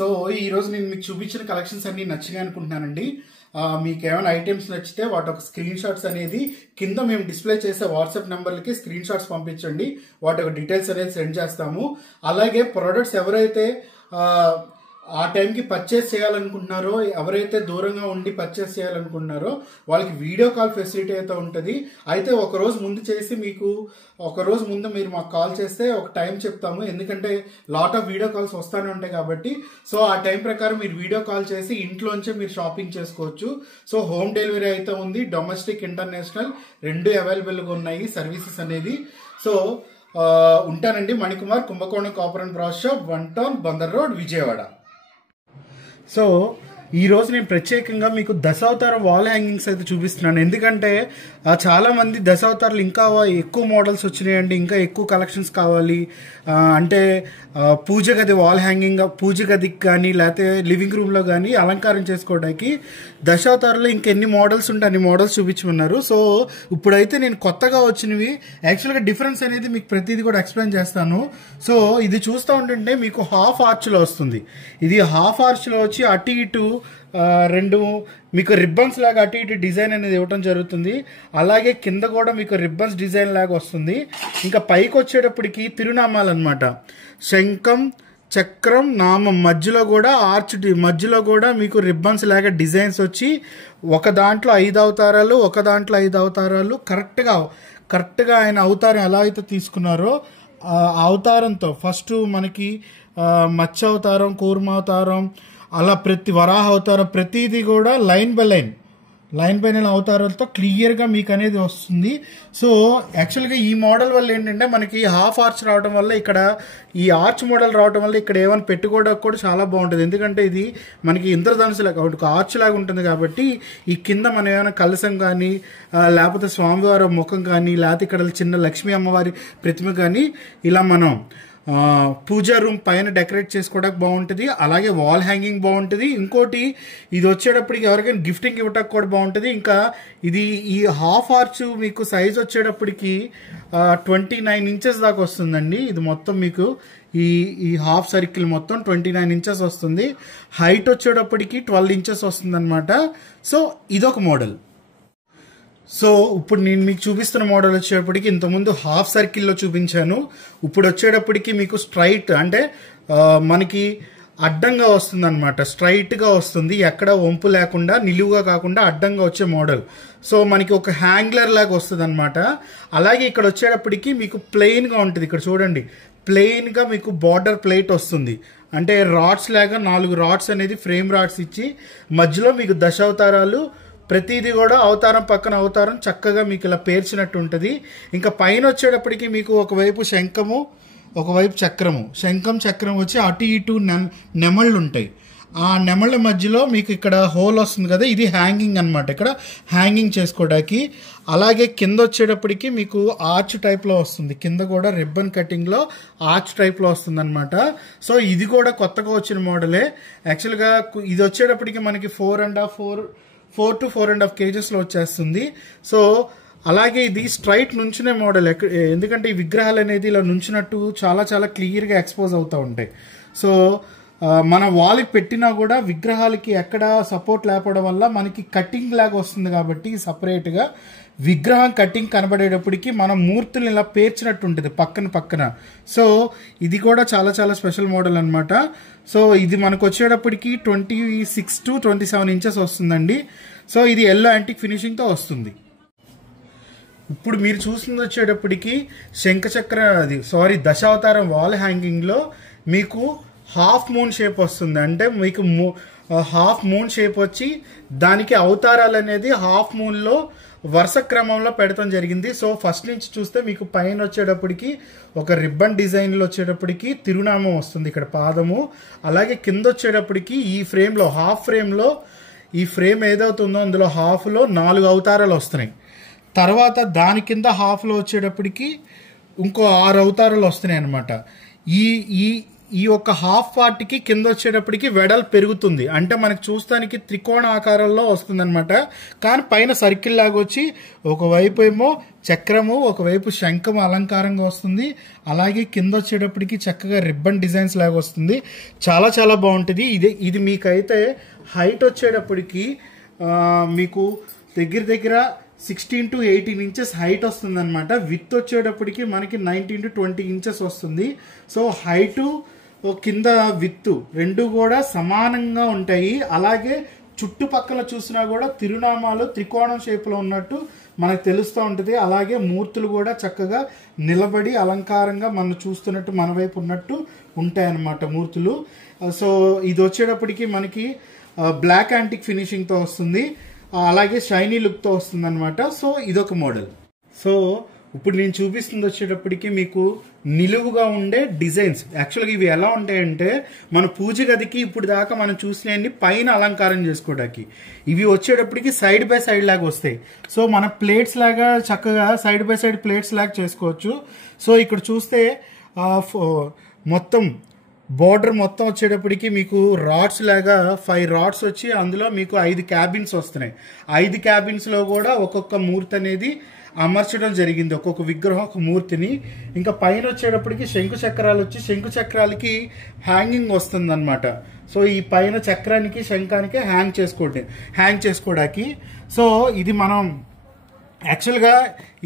So ఈ రోజు నేను మీకు చూపించిన కలెక్షన్స్ అన్ని నచ్చినాయి అనుకుంటున్నానండి. మీకు ఏమైనా ఐటమ్స్ నచ్చితే వాటి ఒక స్క్రీన్ షాట్స్ అనేది కింద మేము డిస్ప్లే చేసే వాట్సాప్ నెంబర్లకి స్క్రీన్ షాట్స్ పంపించండి. వాటి ఒక డీటెయిల్స్ అనేది సెండ్ చేస్తాము. అలాగే ప్రొడక్ట్స్ ఎవరైతే ఆ టైంకి పర్చేస్ చేయాలనుకుంటున్నారో, ఎవరైతే దూరంగా ఉండి పర్చేస్ చేయాలనుకుంటున్నారో వాళ్ళకి వీడియో కాల్ ఫెసిలిటీ అయితే ఉంటుంది. అయితే ఒక రోజు ముందు చేసి మీకు ఒక రోజు ముందు మీరు మాకు కాల్ చేస్తే ఒక టైం చెప్తాము. ఎందుకంటే లాట్ ఆఫ్ వీడియో కాల్స్ వస్తూనే ఉంటాయి కాబట్టి. సో ఆ టైం ప్రకారం మీరు వీడియో కాల్ చేసి ఇంట్లోంచే మీరు షాపింగ్ చేసుకోవచ్చు. సో హోమ్ డెలివరీ అయితే ఉంది. డొమెస్టిక్, ఇంటర్నేషనల్ రెండు అవైలబుల్గా ఉన్నాయి సర్వీసెస్ అనేది. సో ఉంటానండి. మణికుమార్, కుంభకోణం copper and brass shop, 1 town, Bandar road, Vijayawada. So ఈరోజు నేను ప్రత్యేకంగా మీకు దశావతారం వాల్ హ్యాంగింగ్స్ అయితే చూపిస్తున్నాను. ఎందుకంటే చాలా మంది దశావతారాలు ఇంకా ఎక్కువ మోడల్స్ వచ్చినాయండి, ఇంకా ఎక్కువ కలెక్షన్స్ కావాలి అంటే పూజ గది వాల్ హ్యాంగింగ్, పూజ గదికి కానీ లేకపోతే లివింగ్ రూమ్లో కానీ అలంకారం చేసుకోవడానికి దశావతారంలో ఇంకెన్ని మోడల్స్ ఉంటే అన్ని మోడల్స్ చూపించమన్నారు. సో ఇప్పుడైతే నేను కొత్తగా వచ్చినవి యాక్చువల్గా డిఫరెన్స్ అనేది మీకు ప్రతిదీ కూడా ఎక్స్ప్లెయిన్ చేస్తాను. సో ఇది చూస్తూ ఉంటుంటే మీకు హాఫ్ ఆర్చ్లో వస్తుంది. ఇది హాఫ్ ఆర్చ్లో వచ్చి అటు ఇటు రెండు మీకు రిబ్బన్స్ లాగా అటు ఇటు డిజైన్ అనేది ఇవ్వడం జరుగుతుంది. అలాగే కింద కూడా మీకు రిబ్బన్స్ డిజైన్ లాగా వస్తుంది. ఇంకా పైకి వచ్చేటప్పటికి తిరునామాలు అనమాట. శంఖం, చక్రం, నామం మధ్యలో కూడా ఆర్చ్ మధ్యలో కూడా మీకు రిబ్బన్స్ లాగా డిజైన్స్ వచ్చి ఒక దాంట్లో 5 అవతారాలు, ఒక దాంట్లో 5 అవతారాలు కరెక్ట్గా ఆయన అవతారం ఎలా అయితే తీసుకున్నారో ఆ అవతారంతో ఫస్ట్ మనకి మత్స్య అవతారం, కూర్మ అవతారం, అలా ప్రతి వరాహ అవతారం ప్రతిదీ కూడా లైన్ బై లైన్ అవతారాలతో క్లియర్గా మీకు అనేది వస్తుంది. సో యాక్చువల్గా ఈ మోడల్ వల్ల ఏంటంటే మనకి హాఫ్ ఆర్చ్ రావడం వల్ల ఇక్కడ ఈ ఆర్చ్ మోడల్ రావడం వల్ల ఇక్కడ ఏమైనా పెట్టుకోవడానికి కూడా చాలా బాగుంటుంది. ఎందుకంటే ఇది మనకి ఇంద్రధనుసు లాగా ఒక ఆర్చ్ లాగా ఉంటుంది కాబట్టి ఈ కింద మనం ఏమైనా కలసం కానీ లేకపోతే స్వామివారి ముఖం కానీ లేకపోతే ఇక్కడ చిన్న లక్ష్మీ అమ్మవారి ప్రతిమ కానీ ఇలా మనం పూజా రూమ్ పైన డెకరేట్ చేసుకోవడానికి బాగుంటుంది. అలాగే వాల్ హ్యాంగింగ్ బాగుంటుంది. ఇంకోటి ఇది వచ్చేటప్పటికి ఎవరికైనా గిఫ్టింగ్ ఇవ్వడానికి కూడా బాగుంటుంది. ఇంకా ఇది ఈ హాఫ్ ఆర్చ్ మీకు సైజ్ వచ్చేటప్పటికి 29 ఇంచెస్ దాకా వస్తుందండి. ఇది మొత్తం మీకు ఈ హాఫ్ సర్కిల్ మొత్తం 29 ఇంచెస్ వస్తుంది. హైట్ వచ్చేటప్పటికి 12 ఇంచెస్ వస్తుంది అనమాట. సో ఇదొక మోడల్. సో ఇప్పుడు నేను మీకు చూపిస్తున్న మోడల్ వచ్చేటప్పటికి ఇంతకుముందు హాఫ్ సర్కిల్లో చూపించాను. ఇప్పుడు వచ్చేటప్పటికి మీకు స్ట్రైట్ అంటే మనకి అడ్డంగా వస్తుంది అనమాట. స్ట్రైట్గా వస్తుంది, ఎక్కడ వంపు లేకుండా నిలువుగా కాకుండా అడ్డంగా వచ్చే మోడల్. సో మనకి ఒక హ్యాంగ్లర్ లాగా వస్తుంది అనమాట. అలాగే ఇక్కడ వచ్చేటప్పటికి మీకు ప్లెయిన్గా ఉంటుంది. ఇక్కడ చూడండి, ప్లెయిన్గా మీకు బార్డర్ ప్లేట్ వస్తుంది. అంటే రాడ్స్ లాగా 4 రాడ్స్ అనేది ఫ్రేమ్ రాడ్స్ ఇచ్చి మధ్యలో మీకు దశావతారాలు ప్రతిదీ కూడా అవతారం పక్కన అవతారం చక్కగా మీకు ఇలా పేర్చినట్టు ఉంటుంది. ఇంకా పైన వచ్చేటప్పటికి మీకు ఒకవైపు శంఖము, ఒకవైపు చక్రము, శంఖం చక్రం వచ్చి అటు ఇటు నెమళ్ళు ఉంటాయి. ఆ నెమళ్ళ మధ్యలో మీకు ఇక్కడ హోల్ వస్తుంది కదా, ఇది హ్యాంగింగ్ అనమాట. ఇక్కడ హ్యాంగింగ్ చేసుకోవడానికి. అలాగే కింద వచ్చేటప్పటికి మీకు ఆర్చ్ టైప్లో వస్తుంది. కింద కూడా రిబ్బన్ కటింగ్లో ఆర్చ్ టైప్లో వస్తుంది అనమాట. సో ఇది కూడా కొత్తగా వచ్చిన మోడలే. యాక్చువల్గా ఇది వచ్చేటప్పటికి మనకి 4 to 4.5 కేజెస్లో వచ్చేస్తుంది. సో అలాగే ఇది స్ట్రైట్ నుంచునే మోడల్. ఎందుకంటే ఈ విగ్రహాలు అనేది ఇలా నుంచినట్టు చాలా చాలా క్లియర్గా ఎక్స్పోజ్ అవుతూ ఉంటాయి. సో మన వాల్కి పెట్టినా కూడా విగ్రహాలకి ఎక్కడ సపోర్ట్ లేకపోవడం వల్ల మనకి కటింగ్ లాగా వస్తుంది కాబట్టి సపరేట్గా విగ్రహం కటింగ్ కనబడేటప్పటికి మనం మూర్తులు ఇలా పేర్చినట్టు ఉంటుంది పక్కన. సో ఇది కూడా చాలా చాలా స్పెషల్ మోడల్ అనమాట. సో ఇది మనకు వచ్చేటప్పటికి 26 to 27 ఇంచెస్ వస్తుందండి. సో ఇది ఎల్లో యాంటిక్ ఫినిషింగ్తో వస్తుంది. ఇప్పుడు మీరు చూస్తుంది వచ్చేటప్పటికి దశావతారం వాల్ హ్యాంగింగ్లో మీకు హాఫ్ మూన్ షేప్ వస్తుంది. అంటే మీకు హాఫ్ మూన్ షేప్ వచ్చి దానికి అవతారాలు అనేది హాఫ్ మూన్లో వరుస క్రమంలో పెడతాం జరిగింది. సో ఫస్ట్ నుంచి చూస్తే మీకు పైన వచ్చేటప్పటికి ఒక రిబ్బన్ డిజైన్లో వచ్చేటప్పటికి తిరునామం వస్తుంది, ఇక్కడ పాదము. అలాగే కింద వచ్చేటప్పటికి ఈ ఫ్రేమ్లో హాఫ్ ఫ్రేమ్లో ఈ ఫ్రేమ్ ఏదవుతుందో అందులో హాఫ్లో 4 అవతారాలు వస్తున్నాయి. తర్వాత దాని కింద హాఫ్లో వచ్చేటప్పటికి ఇంకో 6 అవతారాలు వస్తున్నాయి అనమాట. ఈ యొక్క హాఫ్ పార్ట్కి కింద వచ్చేటప్పటికి వెడల్ పెరుగుతుంది, అంటే మనకి చూస్తానికి త్రికోణ ఆకారంలో వస్తుంది అనమాట. కానీ పైన సర్కిల్ లాగా వచ్చి ఒకవైపు ఏమో చక్రము, ఒకవైపు శంఖము అలంకారంగా వస్తుంది. అలాగే కింద వచ్చేటప్పటికి చక్కగా రిబ్బన్ డిజైన్స్ లాగా వస్తుంది. చాలా చాలా బాగుంటుంది. ఇది మీకైతే హైట్ వచ్చేటప్పటికి మీకు దగ్గర దగ్గర 16 to 18 ఇంచెస్ హైట్ వస్తుంది అనమాట. విత్ వచ్చేటప్పటికి మనకి 19 to 20 ఇంచెస్ వస్తుంది. సో హైటు కింద విత్తు రెండు కూడా సమానంగా ఉంటాయి. అలాగే చుట్టుపక్కల చూసినా కూడా తిరునామాలు త్రికోణం షేప్లో ఉన్నట్టు మనకు తెలుస్తూ ఉంటుంది. అలాగే మూర్తులు కూడా చక్కగా నిలబడి అలంకారంగా మనం చూస్తున్నట్టు మన వైపు ఉన్నట్టు ఉంటాయన్నమాట మూర్తులు. సో ఇది వచ్చేటప్పటికి మనకి బ్లాక్ యాంటిక్ ఫినిషింగ్తో వస్తుంది, అలాగే షైనీ లుక్తో వస్తుంది అనమాట. సో ఇదొక మోడల్. సో ఇప్పుడు నేను చూపిస్తుంది వచ్చేటప్పటికి మీకు నిలువుగా ఉండే డిజైన్స్. యాక్చువల్గా ఇవి ఎలా ఉంటాయంటే మన పూజ గదికి ఇప్పుడు దాకా మనం చూసినవన్నీ పైన అలంకారం చేసుకోవడానికి, ఇవి వచ్చేటప్పటికి సైడ్ బై సైడ్ లాగా వస్తాయి. సో మన ప్లేట్స్ లాగా చక్కగా సైడ్ బై సైడ్ ప్లేట్స్ లాగా చేసుకోవచ్చు. సో ఇక్కడ చూస్తే మొత్తం బోర్డర్ మొత్తం వచ్చేటప్పటికి మీకు రాడ్స్ లాగా 5 రాడ్స్ వచ్చి అందులో మీకు 5 క్యాబిన్స్ వస్తున్నాయి. 5 క్యాబిన్స్లో కూడా ఒక్కొక్క మూర్తి అనేది అమర్చడం జరిగింది, ఒక్కొక్క విగ్రహం ఒక మూర్తిని. ఇంకా పైన వచ్చేటప్పటికి శంకు చక్రాలు వచ్చి శంకు చక్రాలకి హ్యాంగింగ్ వస్తుంది అనమాట. సో ఈ పైన చక్రానికి శంఖానికి హ్యాంగ్ చేసుకోవడానికి. సో ఇది మనం యాక్చువల్గా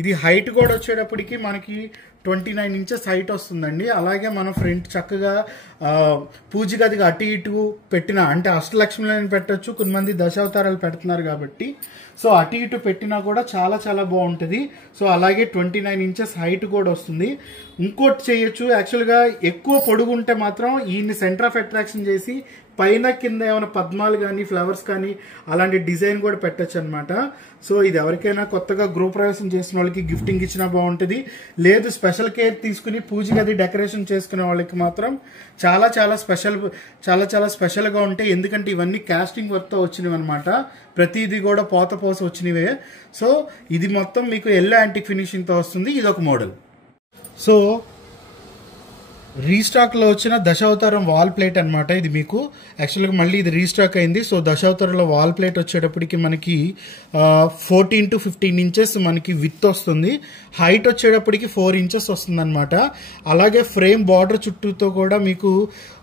ఇది హైట్ కూడా వచ్చేటప్పటికి మనకి 29 ఇంచెస్ హైట్ వస్తుందండి. అలాగే మన ఫ్రంట్ చక్కగా పూజ గదిగా అటు ఇటు పెట్టిన, అంటే అష్టలక్ష్మిని పెట్టచ్చు, కొంతమంది దశావతారాలు పెడుతున్నారు కాబట్టి సో అటు ఇటు పెట్టినా కూడా చాలా చాలా బాగుంటుంది. సో అలాగే 29 ఇంచెస్ హైట్ కూడా వస్తుంది. ఇంకోటి చేయొచ్చు, యాక్చువల్గా ఎక్కువ పొడుగు ఉంటే మాత్రం ఈయన్ని సెంటర్ ఆఫ్ అట్రాక్షన్ చేసి పైన కింద ఏమైనా పద్మాలు కానీ ఫ్లవర్స్ కానీ అలాంటి డిజైన్ కూడా పెట్టచ్చు అనమాట. సో ఇది ఎవరికైనా కొత్తగా గృహప్రవేశం చేసిన వాళ్ళకి గిఫ్టింగ్ ఇచ్చినా బాగుంటుంది. లేదు స్పెషల్ కేర్ తీసుకుని పూజ గది డెకరేషన్ చేసుకునే వాళ్ళకి మాత్రం చాలా చాలా స్పెషల్గా ఉంటాయి. ఎందుకంటే ఇవన్నీ కాస్టింగ్ వర్క్తో వచ్చినవి అనమాట. ప్రతిదీ కూడా పోత వచ్చినవే. సో ఇది మొత్తం మీకు ఎల్లో యాంటిక్ ఫినిషింగ్తో వస్తుంది. ఇది ఒక మోడల్. సో రీస్టాక్లో వచ్చిన దశావతారం వాల్ ప్లేట్ అనమాట. ఇది మీకు యాక్చువల్గా మళ్ళీ ఇది రీస్టాక్ అయింది. సో దశావతారంలో వాల్ ప్లేట్ వచ్చేటప్పటికి మనకి 14 to 15 ఇంచెస్ మనకి విత్ వస్తుంది. హైట్ వచ్చేటప్పటికి 4 ఇంచెస్ వస్తుంది అనమాట. అలాగే ఫ్రేమ్ బార్డర్ చుట్టూతో కూడా మీకు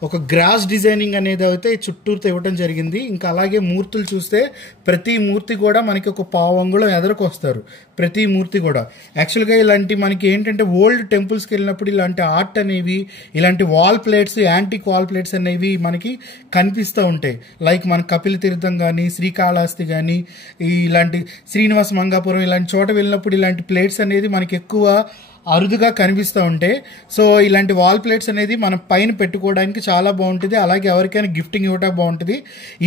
ఒక గ్రాస్ డిజైనింగ్ అనేది అయితే చుట్టూతో ఇవ్వడం జరిగింది. ఇంకా అలాగే మూర్తులు చూస్తే ప్రతి మూర్తి కూడా మనకి ఒక పావు అంగుళం ఎదరకు వస్తారు, ప్రతి మూర్తి కూడా. యాక్చువల్గా ఇలాంటి మనకి ఏంటంటే ఓల్డ్ టెంపుల్స్కి వెళ్ళినప్పుడు ఇలాంటి ఆర్ట్ అనేవి, ఇలాంటి wall plates, antique wall plates అనేవి మనకి కనిపిస్తూ ఉంటాయి. లైక్ మన కపిల తీర్థం కానీ, శ్రీకాళహస్తి కానీ, ఇలాంటి శ్రీనివాస మంగాపురం ఇలాంటి చోట వెళ్ళినప్పుడు ఇలాంటి ప్లేట్స్ అనేది మనకి ఎక్కువ అరుదుగా కనిపిస్తూ ఉంటాయి. సో ఇలాంటి వాల్ ప్లేట్స్ అనేది మనం పైన పెట్టుకోవడానికి చాలా బాగుంటుంది. అలాగే ఎవరికైనా గిఫ్టింగ్ ఇవ్వడానికి బాగుంటుంది.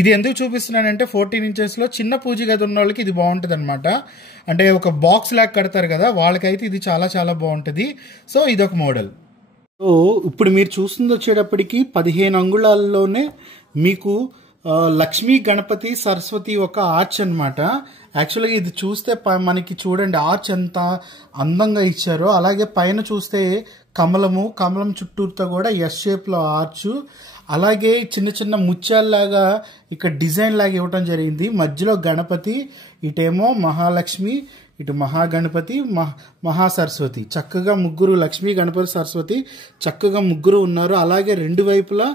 ఇది ఎందుకు చూపిస్తున్నానంటే 14 ఇంచెస్లో చిన్న పూజ గది ఉన్న వాళ్ళకి ఇది బాగుంటుంది అనమాట. అంటే ఒక బాక్స్ లాగా కడతారు కదా, వాళ్ళకైతే ఇది చాలా చాలా బాగుంటుంది. సో ఇదొక మోడల్. సో ఇప్పుడు మీరు చూస్తుంది వచ్చేటప్పటికి 15 అంగుళాల్లోనే మీకు లక్ష్మీ గణపతి సరస్వతి ఒక ఆర్చ్ అనమాట. యాక్చువల్గా ఇది చూస్తే మనకి చూడండి ఆర్చ్ ఎంత అందంగా ఇచ్చారో. అలాగే పైన చూస్తే కమలం చుట్టూతో కూడా ఎస్ షేప్లో ఆర్చ్, అలాగే చిన్న చిన్న ముత్యాల్లాగా ఇక్కడ డిజైన్ లాగా ఇవ్వటం జరిగింది. మధ్యలో గణపతి, ఇటేమో మహాలక్ష్మి, ఇటు మహాగణపతి, మహాసరస్వతి, చక్కగా ముగ్గురు లక్ష్మీ గణపతి సరస్వతి చక్కగా ముగ్గురు ఉన్నారు. అలాగే రెండు వైపులా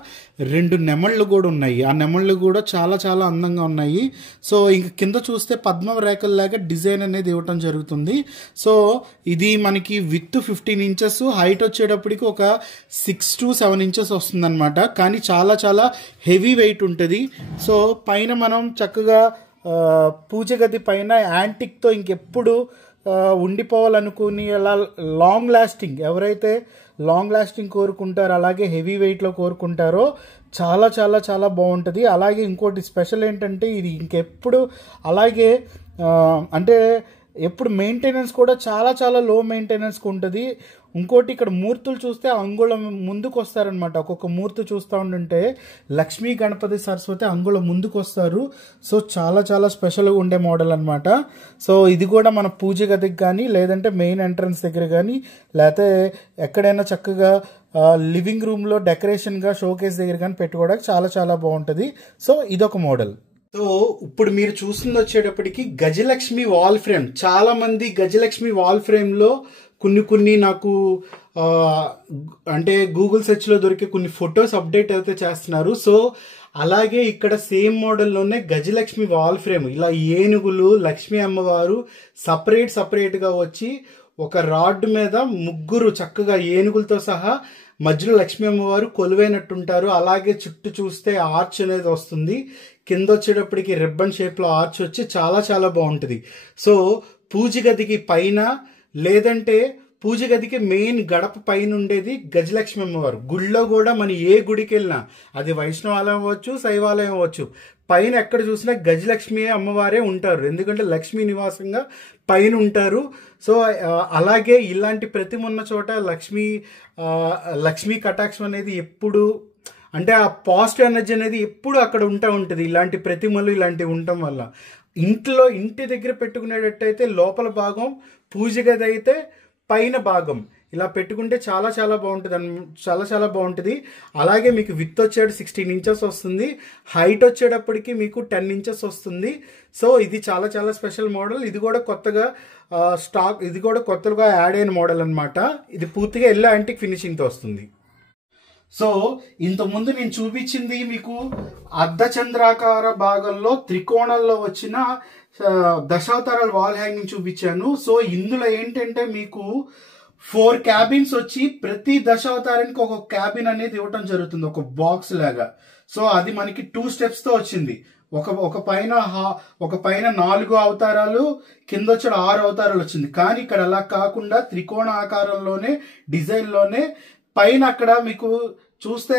2 నెమళ్ళు కూడా ఉన్నాయి. ఆ నెమళ్ళు కూడా చాలా చాలా అందంగా ఉన్నాయి. సో ఇంక కింద చూస్తే పద్మ రేఖల్లాగా డిజైన్ అనేది ఇవ్వటం జరుగుతుంది. సో ఇది మనకి విత్ 15 ఇంచెస్, హైట్ వచ్చేటప్పటికి ఒక 6 to 7 ఇంచెస్ వస్తుంది అనమాట. కానీ చాలా చాలా హెవీ వెయిట్ ఉంటుంది. సో పైన మనం చక్కగా పూజ గది పైన యాంటిక్తో ఇంకెప్పుడు ఉండిపోవాలనుకుని అలా లాంగ్ లాస్టింగ్, ఎవరైతే లాంగ్ లాస్టింగ్ కోరుకుంటారో అలాగే హెవీ వెయిట్లో కోరుకుంటారో చాలా చాలా చాలా బాగుంటుంది. అలాగే ఇంకోటి స్పెషల్ ఏంటంటే ఇది ఇంకెప్పుడు అలాగే అంటే ఎప్పుడు మెయింటెనెన్స్ కూడా చాలా చాలా లో మెయింటెనెన్స్కి ఉంటుంది. ఇంకోటి ఇక్కడ మూర్తులు చూస్తే అంగుళం ముందుకు వస్తారనమాట. ఒక్కొక్క మూర్తి చూస్తూ ఉంటుంటే లక్ష్మీ గణపతి సరస్వతి అంగుళం ముందుకు వస్తారు. సో చాలా చాలా స్పెషల్గా ఉండే మోడల్ అనమాట. సో ఇది కూడా మన పూజ గదికి కానీ లేదంటే మెయిన్ ఎంట్రన్స్ దగ్గర కానీ లేకపోతే ఎక్కడైనా చక్కగా లివింగ్ రూమ్లో డెకరేషన్గా షోకేస్ దగ్గర కానీ పెట్టుకోవడానికి చాలా చాలా బాగుంటుంది. సో ఇదొక మోడల్. సో ఇప్పుడు మీరు చూస్తుంది వచ్చేటప్పటికి గజలక్ష్మి వాల్ ఫ్రేమ్. చాలా మంది గజలక్ష్మి వాల్ ఫ్రేమ్లో కొన్ని నాకు అంటే గూగుల్ సెర్చ్లో దొరికే కొన్ని ఫొటోస్ అప్డేట్ అయితే చేస్తున్నారు. సో అలాగే ఇక్కడ సేమ్ మోడల్లోనే గజలక్ష్మి వాల్ ఫ్రేమ్ ఇలా ఏనుగులు లక్ష్మీ అమ్మవారు సపరేట్గా వచ్చి ఒక రాడ్ మీద ముగ్గురు చక్కగా ఏనుగులతో సహా మధ్యలో లక్ష్మీ అమ్మవారు కొలువైనట్టుంటారు. అలాగే చుట్టూ చూస్తే ఆర్చ్ అనేది వస్తుంది. కింద వచ్చేటప్పటికి రిబ్బన్ షేప్లో ఆర్చ్ వచ్చి చాలా చాలా బాగుంటుంది. సో పూజ గదికి పైన లేదంటే పూజ గదికి మెయిన్ గడప పైన ఉండేది గజలక్ష్మి అమ్మవారు. గుళ్ళో కూడా మనం ఏ గుడికి వెళ్ళినా అది వైష్ణవాలయం అవ్వచ్చు శైవాలయం అవ్వచ్చు పైన ఎక్కడ చూసినా గజలక్ష్మి అమ్మవారే ఉంటారు. ఎందుకంటే లక్ష్మీ నివాసంగా పైన ఉంటారు. సో అలాగే ఇలాంటి ప్రతిమ ఉన్న చోట లక్ష్మీ కటాక్షం అనేది ఎప్పుడు అంటే ఆ పాజిటివ్ ఎనర్జీ అనేది ఎప్పుడు అక్కడ ఉంటుంది. ఇలాంటి ప్రతిమలు ఇలాంటివి ఉండటం వల్ల ఇంటి దగ్గర పెట్టుకునేటట్టయితే లోపల భాగం, పూజ గది అయితే పైన భాగం ఇలా పెట్టుకుంటే చాలా చాలా బాగుంటుంది. అలాగే మీకు విత్ వచ్చేది 16 ఇంచెస్ వస్తుంది. హైట్ వచ్చేటప్పటికి మీకు 10 ఇంచెస్ వస్తుంది. సో ఇది చాలా చాలా స్పెషల్ మోడల్. ఇది కూడా కొత్తగా యాడ్ అయిన మోడల్ అనమాట. ఇది పూర్తిగా ఎల్లో యాంటిక్ ఫినిషింగ్తో వస్తుంది. సో ఇంతకుముందు నేను చూపించింది మీకు అర్ధచంద్రాకార భాగంలో త్రికోణంలో వచ్చిన దశావతారాల వాల్ హ్యాంగింగ్ చూపించాను. సో ఇందులో ఏంటంటే మీకు 4 క్యాబిన్స్ వచ్చి ప్రతి దశావతారానికి ఒక క్యాబిన్ అనేది ఇవ్వటం జరుగుతుంది, ఒక బాక్స్ లాగా. సో అది మనకి 2 స్టెప్స్తో వచ్చింది. ఒక పైన 4 అవతారాలు, కింద వచ్చి 6 అవతారాలు వచ్చింది. కానీ ఇక్కడ అలా కాకుండా త్రికోణ ఆకారంలోనే డిజైన్లోనే పైన అక్కడ మీకు చూస్తే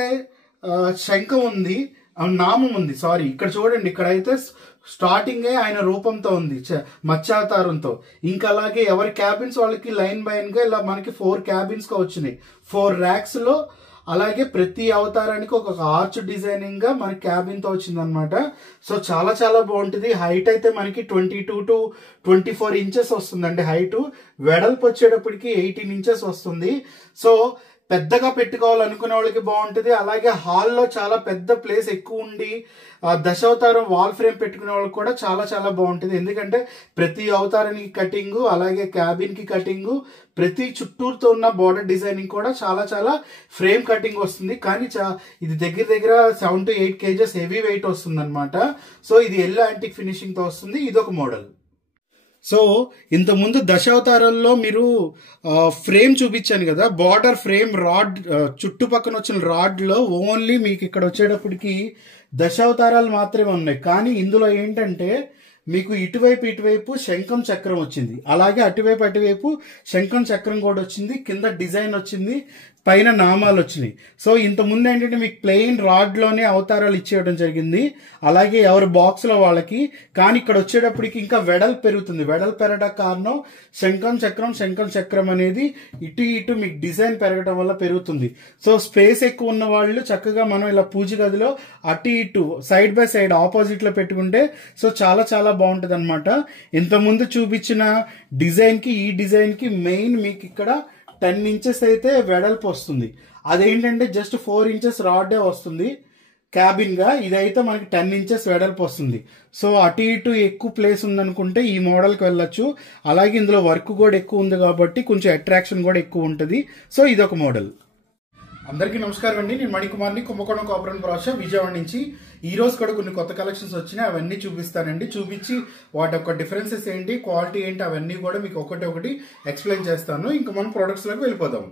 శంఖం ఉంది, నామం ఉంది. సారీ, ఇక్కడ చూడండి, ఇక్కడైతే స్టార్టింగే ఆయన రూపంతో ఉంది, మత్స్యావతారంతో. ఇంకా అలాగే ఎవరి క్యాబిన్స్ వాళ్ళకి లైన్ బై లైన్ గా ఇలా మనకి 4 క్యాబిన్స్ గా వచ్చినాయి, 4 ర్యాక్స్ లో. అలాగే ప్రతి అవతారానికి ఒక ఆర్చ్ డిజైనింగ్ గా మనకి క్యాబిన్ తో వచ్చింది అనమాట. సో చాలా చాలా బాగుంటుంది. హైట్ అయితే మనకి 22 to 24 ఇంచెస్ వస్తుందండి హైట్. వెడల్పు వచ్చేటప్పటికి 18 ఇంచెస్ వస్తుంది. సో పెద్దగా పెట్టుకోవాలనుకునే వాళ్ళకి బాగుంటుంది. అలాగే హాల్లో చాలా పెద్ద ప్లేస్ ఎక్కువ ఉండి దశావతారం వాల్ ఫ్రేమ్ పెట్టుకునే వాళ్ళకి కూడా చాలా చాలా బాగుంటుంది. ఎందుకంటే ప్రతి అవతారానికి కటింగ్, అలాగే క్యాబిన్ కి కటింగ్, ప్రతి చుట్టూరుతో ఉన్న బార్డర్ డిజైనింగ్ కూడా చాలా చాలా ఫ్రేమ్ కటింగ్ వస్తుంది. కానీ ఇది దగ్గర 7 to 8 kgs హెవీ వెయిట్ వస్తుంది అనమాట. సో ఇది ఎల్లో యాంటిక్ ఫినిషింగ్ తో వస్తుంది. ఇదొక మోడల్. సో ఇంతకుముందు దశావతారాల్లో మీరు ఫ్రేమ్ చూపించాను కదా, బార్డర్ ఫ్రేమ్ రాడ్ చుట్టుపక్కన వచ్చిన రాడ్లో ఓన్లీ మీకు ఇక్కడ వచ్చేటప్పటికి దశావతారాలు మాత్రమే ఉన్నాయి. కానీ ఇందులో ఏంటంటే మీకు ఇటువైపు శంఖం చక్రం వచ్చింది, అలాగే అటువైపు శంఖం చక్రం కూడా వచ్చింది, కింద డిజైన్ వచ్చింది, పైన నామాలు వచ్చినాయి. సో ఇంతకుముందు ఏంటంటే మీకు ప్లెయిన్ రాడ్లోనే అవతారాలు ఇచ్చేయడం జరిగింది, అలాగే ఎవరి బాక్స్లో వాళ్ళకి. కానీ ఇక్కడ వచ్చేటప్పటికి ఇంకా వెడల్పు పెరుగుతుంది. వెడల్పు పెరగడానికి కారణం శంఖం చక్రం అనేది ఇటు మీకు డిజైన్ పెరగడం వల్ల పెరుగుతుంది. సో స్పేస్ ఎక్కువ ఉన్న వాళ్ళు చక్కగా మనం ఇలా పూజ గదిలో అటు సైడ్ బై సైడ్ ఆపోజిట్ లో పెట్టుకుంటే సో చాలా చాలా బాగుంటుంది అనమాట. ఇంతకుముందు చూపించిన డిజైన్ కి ఈ డిజైన్ కి మెయిన్ మీకు ఇక్కడ 10 ఇంచెస్ అయితే వెడల్పు వస్తుంది. అదేంటంటే జస్ట్ 4 ఇంచెస్ రాడ్డే వస్తుంది క్యాబిన్ గా. ఇదైతే మనకి 10 ఇంచెస్ వెడల్పు వస్తుంది. సో అటు ఎక్కువ ప్లేస్ ఉందనుకుంటే ఈ మోడల్కి వెళ్ళొచ్చు. అలాగే ఇందులో వర్క్ కూడా ఎక్కువ ఉంది కాబట్టి కొంచెం అట్రాక్షన్ కూడా ఎక్కువ ఉంటుంది. సో ఇదొక మోడల్. అందరికీ నమస్కారం అండి, నేను మణికుమార్ని, కుంభకోణం కాపరన్ బ్రాష, విజయవాడ నుంచి. ఈ రోజు కూడా కొన్ని కొత్త కలెక్షన్స్ వచ్చినాయి, అవన్నీ చూపిస్తానండి. చూపించి వాటి యొక్క డిఫరెన్సెస్ ఏంటి, క్వాలిటీ ఏంటి, అవన్నీ కూడా మీకు ఒకటి ఎక్స్ప్లెయిన్ చేస్తాను. ఇంకా మనం ప్రొడక్ట్స్ లోకి వెళ్ళిపోదాము.